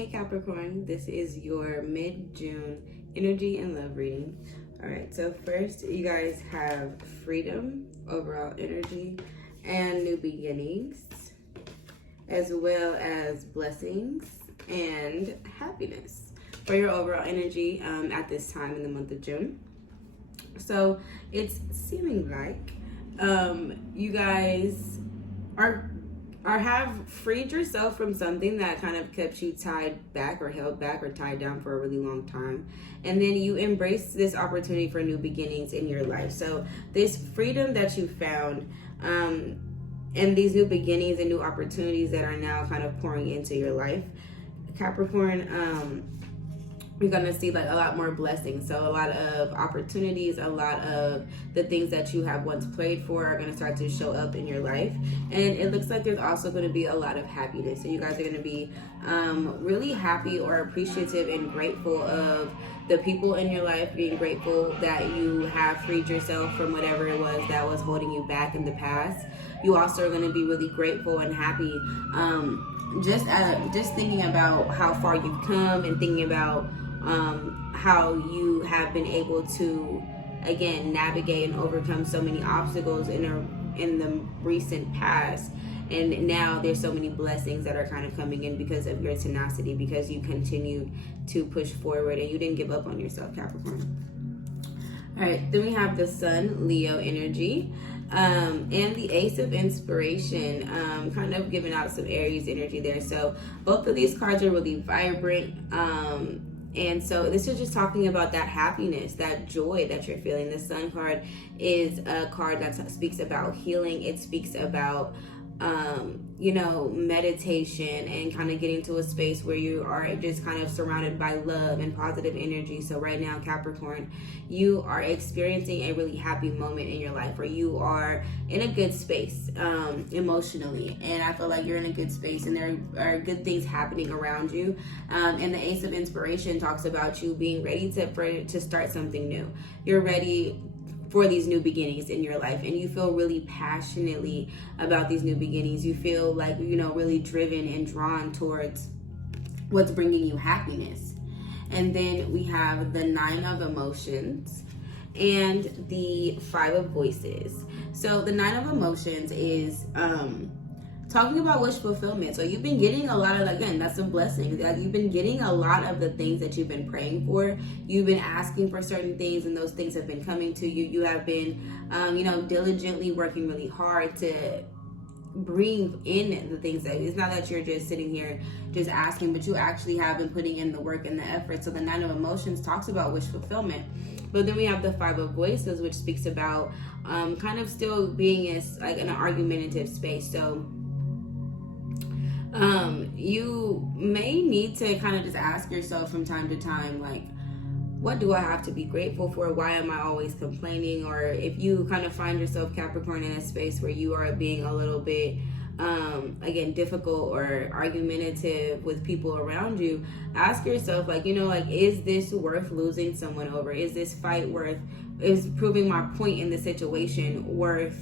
Hey Capricorn, this is your mid-June energy and love reading. All right, so first you guys have freedom, overall energy, and new beginnings, as well as blessings and happiness for your overall energy at this time in the month of June. So it's seeming like you guys have freed yourself from something that kind of kept you tied back or held back or tied down for a really long time, and then you embrace this opportunity for new beginnings in your life. So this freedom that you found and these new beginnings and new opportunities that are now kind of pouring into your life, Capricorn, you're gonna see like a lot more blessings. So a lot of opportunities, a lot of the things that you have once prayed for are gonna start to show up in your life. And it looks like there's also gonna be a lot of happiness. So you guys are gonna be really happy or appreciative and grateful of the people in your life, being grateful that you have freed yourself from whatever it was that was holding you back in the past. You also are gonna be really grateful and happy just thinking about how far you've come and thinking about how you have been able to again navigate and overcome so many obstacles in the recent past, and now there's so many blessings that are kind of coming in because of your tenacity, because you continued to push forward and you didn't give up on yourself, Capricorn. All right, then we have the Sun, Leo energy, and the Ace of Inspiration, kind of giving out some Aries energy there. So both of these cards are really vibrant, and so this is just talking about that happiness, that joy that you're feeling. The Sun card is a card that speaks about healing. It speaks about meditation and kind of getting to a space where you are just kind of surrounded by love and positive energy. So right now, Capricorn, you are experiencing a really happy moment in your life where you are in a good space emotionally, and I feel like you're in a good space and there are good things happening around you. And the Ace of Inspiration talks about you being ready to start something new. You're ready for these new beginnings in your life, and you feel really passionately about these new beginnings. You feel like, really driven and drawn towards what's bringing you happiness. And then we have the Nine of Emotions and the Five of Voices. So the Nine of Emotions is talking about wish fulfillment. So you've been getting a lot of, again, that's a blessing. You've been getting a lot of the things that you've been praying for. You've been asking for certain things, and those things have been coming to you. You have been, diligently working really hard to bring in the things that, it's not that you're just sitting here just asking, but you actually have been putting in the work and the effort. So the Nine of Emotions talks about wish fulfillment. But then we have the Five of Voices, which speaks about kind of still being in an argumentative space. So you may need to kind of just ask yourself from time to time, like, what do I have to be grateful for? Why am I always complaining? Or if you kind of find yourself, Capricorn, in a space where you are being a little bit again, difficult or argumentative with people around you, ask yourself, is this worth losing someone over? Is this fight is proving my point in the situation worth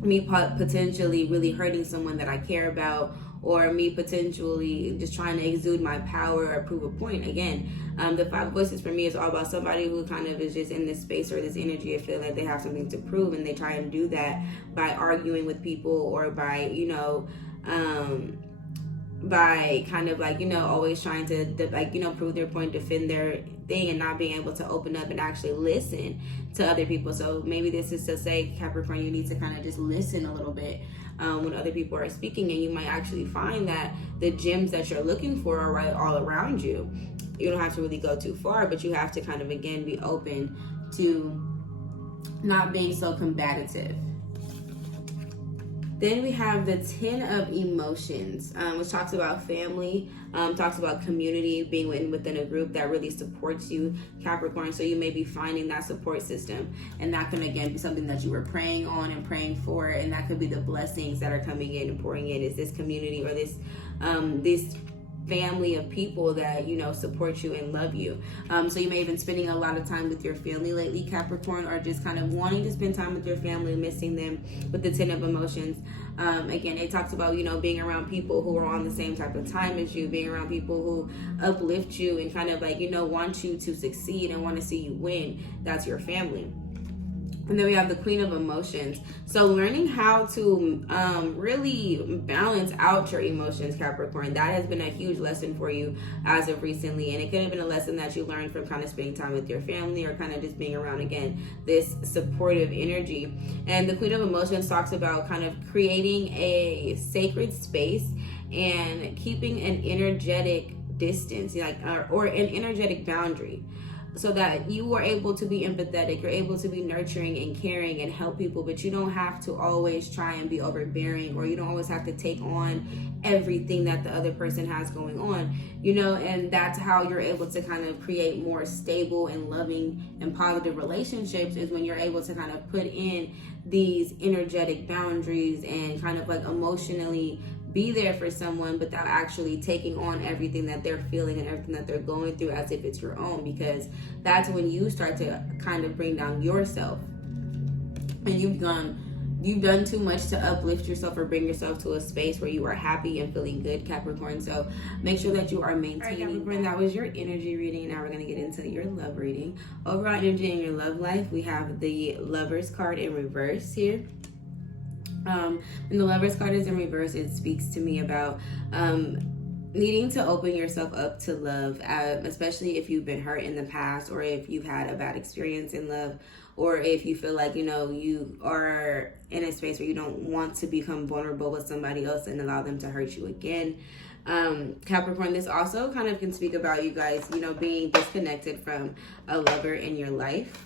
me potentially really hurting someone that I care about, or me potentially just trying to exude my power or prove a point? Again, the Five Voices for me is all about somebody who kind of is just in this space or this energy of feeling like they have something to prove, and they try and do that by arguing with people or by kind of always trying to prove their point, defend their thing, and not being able to open up and actually listen to other people. So maybe this is to say, Capricorn, you need to kind of just listen a little bit when other people are speaking, and you might actually find that the gems that you're looking for are right all around you. You don't have to really go too far, but you have to kind of, again, be open to not being so combative. Then we have the Ten of Emotions, which talks about family, talks about community, being within a group that really supports you, Capricorn. So you may be finding that support system, and that can, again, be something that you were praying on and praying for, and that could be the blessings that are coming in and pouring in, is this community or this family of people that, you know, support you and love you. So you may have been spending a lot of time with your family lately, Capricorn, or just kind of wanting to spend time with your family, missing them, with the 10 of emotions. Again, it talks about, you know, being around people who are on the same type of time as you, being around people who uplift you and kind of like, you know, want you to succeed and want to see you win. That's your family. And then we have the Queen of Emotions. So learning how to really balance out your emotions, Capricorn, that has been a huge lesson for you as of recently. And it could have been a lesson that you learned from kind of spending time with your family, or kind of just being around, again, this supportive energy. And the Queen of Emotions talks about kind of creating a sacred space and keeping an energetic distance, like, or an energetic boundary, so that you are able to be empathetic, you're able to be nurturing and caring and help people, but you don't have to always try and be overbearing, or you don't always have to take on everything that the other person has going on, you know. And that's how you're able to kind of create more stable and loving and positive relationships, is when you're able to kind of put in these energetic boundaries and kind of like emotionally be there for someone without actually taking on everything that they're feeling and everything that they're going through as if it's your own, because that's when you start to kind of bring down yourself, and you've done too much to uplift yourself or bring yourself to a space where you are happy and feeling good, Capricorn. So make sure that you are maintaining. All right, Capricorn, that was your energy reading. Now we're going to get into your love reading. Overall energy in your love life, we have the Lovers card in reverse here. When the Lovers card is in reverse, it speaks to me about needing to open yourself up to love, especially if you've been hurt in the past, or if you've had a bad experience in love, or if you feel like, you know, you are in a space where you don't want to become vulnerable with somebody else and allow them to hurt you again. Capricorn, this also kind of can speak about you guys, you know, being disconnected from a lover in your life.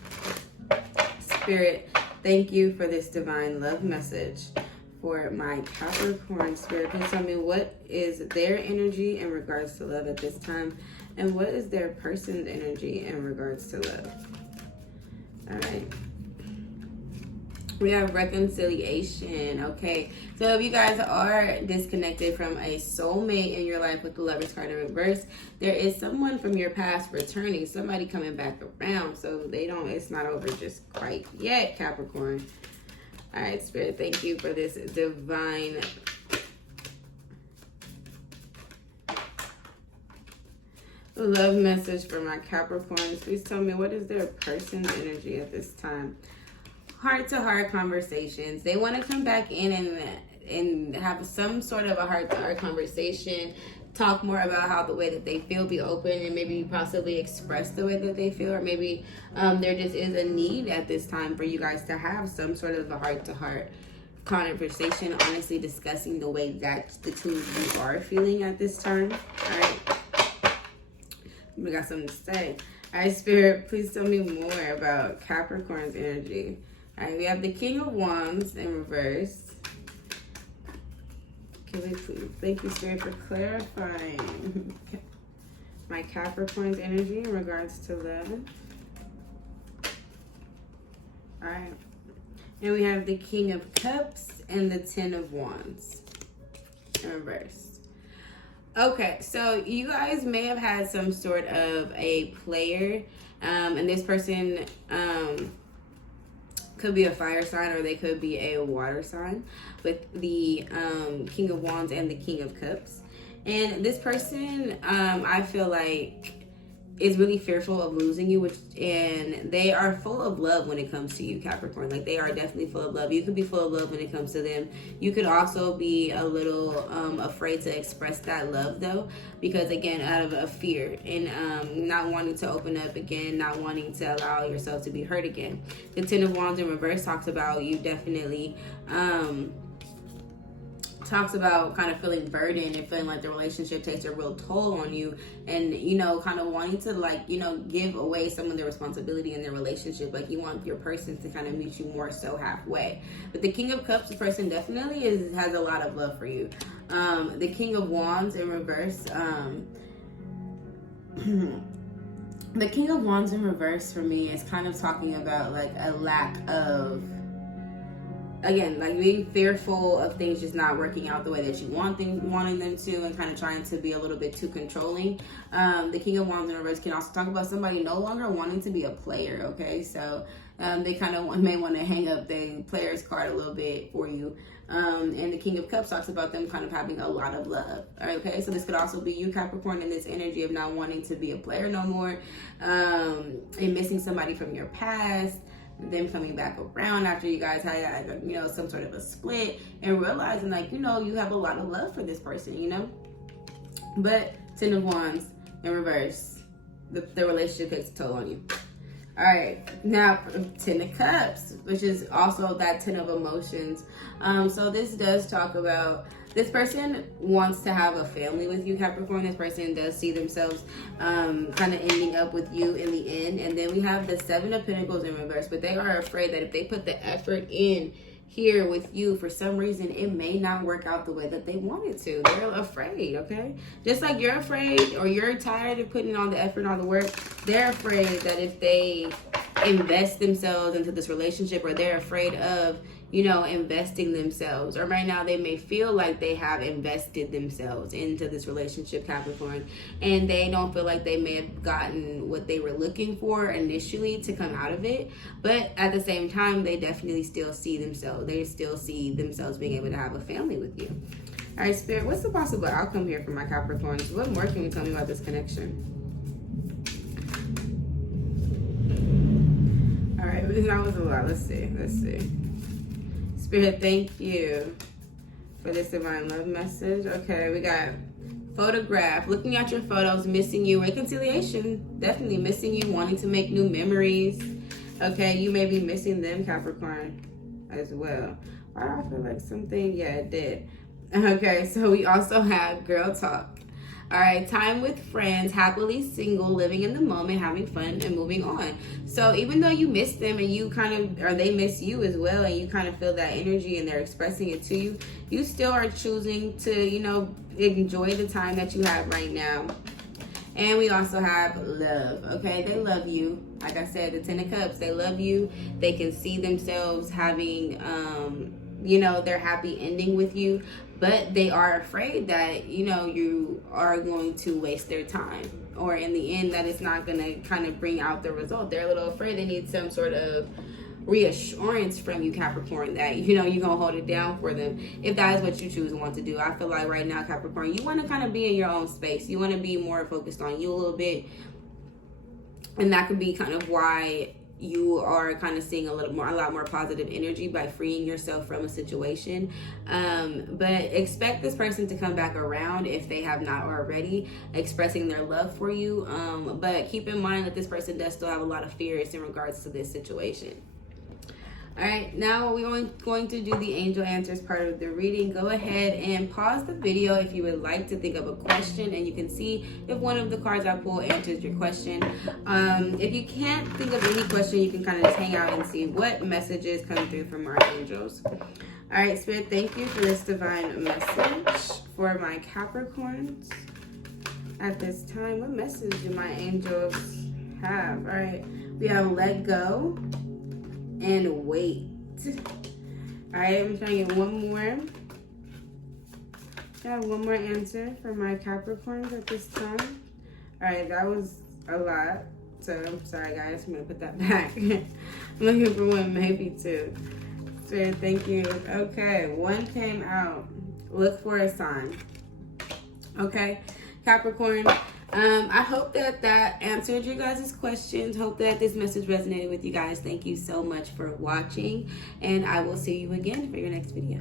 Spirit, thank you for this divine love message for my Capricorn. Spirit, please tell me, what is their energy in regards to love at this time, and what is their person's energy in regards to love? All right. We have reconciliation. Okay, so if you guys are disconnected from a soulmate in your life with the Lovers card in reverse, there is someone from your past returning, somebody coming back around. So it's not over just quite yet, Capricorn. All right, Spirit, thank you for this divine love message for my Capricorns. Please tell me, what is their person's energy at this time? Heart-to-heart conversations. They want to come back in and have some sort of a heart-to-heart conversation, talk more about how the way that they feel, be open, and maybe possibly express the way that they feel, or maybe there just is a need at this time for you guys to have some sort of a heart-to-heart conversation, honestly discussing the way that the two of you are feeling at this time. All right, we got something to say. All right, Spirit, please tell me more about Capricorn's energy. All right, we have the King of Wands in reverse. Can we please, thank you, Spirit, for clarifying my Capricorn's energy in regards to love. All right, and we have the King of Cups and the 10 of Wands in reverse. Okay, so you guys may have had some sort of a player, and this person could be a fire sign, or they could be a water sign, with the King of Wands and the King of Cups. And this person, I feel like, is really fearful of losing you, and they are full of love when it comes to you, Capricorn. Like, they are definitely full of love. You could be full of love when it comes to them. You could also be a little afraid to express that love, though, because, again, out of a fear and not wanting to open up again, not wanting to allow yourself to be hurt again. The 10 of Wands in reverse talks about you definitely talks about kind of feeling burdened and feeling like the relationship takes a real toll on you, and, you know, kind of wanting to, like, you know, give away some of the responsibility in their relationship. Like, you want your person to kind of meet you more so halfway. But the King of Cups, the person definitely has a lot of love for you. The King of Wands in reverse, the King of Wands in reverse for me is kind of talking about like a lack of, I don't know, like, I feel like, like, you know, like, you want your person to kind of meet you more so halfway. But the King of Cups, the person definitely has a lot of love for you. The King of Wands in reverse, the King of Wands in reverse for me is kind of talking about like a lack of again, like being fearful of things just not working out the way that you wanting them to, and kind of trying to be a little bit too controlling. The King of Wands in reverse can also talk about somebody no longer wanting to be a player. Okay, so they kind of may want to hang up the player's card a little bit for you. And the King of Cups talks about them kind of having a lot of love. Okay, so this could also be you, Capricorn, in this energy of not wanting to be a player no more, and missing somebody from your past, them coming back around after you guys had, you know, some sort of a split, and realizing, like, you know, you have a lot of love for this person, you know. But 10 of Wands in reverse, the relationship takes a toll on you. All right, now 10 of Cups, which is also that 10 of emotions. So this does talk about this person wants to have a family with you, Capricorn. This person does see themselves kind of ending up with you in the end. And then we have the 7 of Pentacles in reverse, but they are afraid that if they put the effort in here with you, for some reason it may not work out the way that they want it to. They're afraid, okay? Just like you're afraid, or you're tired of putting all the effort and all the work, they're afraid that if they invest themselves into this relationship, or they're afraid of, you know, investing themselves, or right now they may feel like they have invested themselves into this relationship, Capricorn, and they don't feel like they may have gotten what they were looking for initially to come out of it. But at the same time, they definitely still see themselves. They still see themselves being able to have a family with you. All right, Spirit, what's the possible outcome here for my Capricorns? What more can you tell me about this connection? All right, that was a lot. Let's see. Spirit, thank you for this divine love message. Okay, we got photograph, looking at your photos, missing you, reconciliation, definitely missing you, wanting to make new memories. Okay, you may be missing them, Capricorn, as well. Why do I feel like something? Yeah, it did. Okay, so we also have girl talk. All right, time with friends, happily single, living in the moment, having fun, and moving on. So even though you miss them, and you kind of, or they miss you as well, and you kind of feel that energy and they're expressing it to you, you still are choosing to, you know, enjoy the time that you have right now. And we also have love, okay? They love you. Like I said, the 10 of Cups, they love you. They can see themselves having, you know, their happy ending with you. But they are afraid that, you know, you are going to waste their time. Or in the end, that it's not going to kind of bring out the result. They're a little afraid. They need some sort of reassurance from you, Capricorn, that, you know, you're going to hold it down for them. If that is what you choose and want to do. I feel like right now, Capricorn, you want to kind of be in your own space. You want to be more focused on you a little bit. And that could be kind of why you are kind of seeing a lot more positive energy by freeing yourself from a situation. But expect this person to come back around if they have not already, expressing their love for you. But keep in mind that this person does still have a lot of fears in regards to this situation. All right, now we're going to do the angel answers part of the reading. Go ahead and pause the video if you would like to think of a question, and you can see if one of the cards I pull answers your question. If you can't think of any question, you can kind of just hang out and see what messages come through from our angels. All right, Spirit, thank you for this divine message for my Capricorns at this time. What message do my angels have? All right, we have let go and wait. All right, I'm trying to get one more. I have one more answer for my Capricorns at this time. All right, that was a lot. So I'm sorry, guys. I'm gonna put that back. I'm looking for one, maybe two. So thank you. Okay, one came out. Look for a sign. Okay, Capricorn. I hope that answered you guys' questions. Hope that this message resonated with you guys. Thank you so much for watching, and I will see you again for your next video.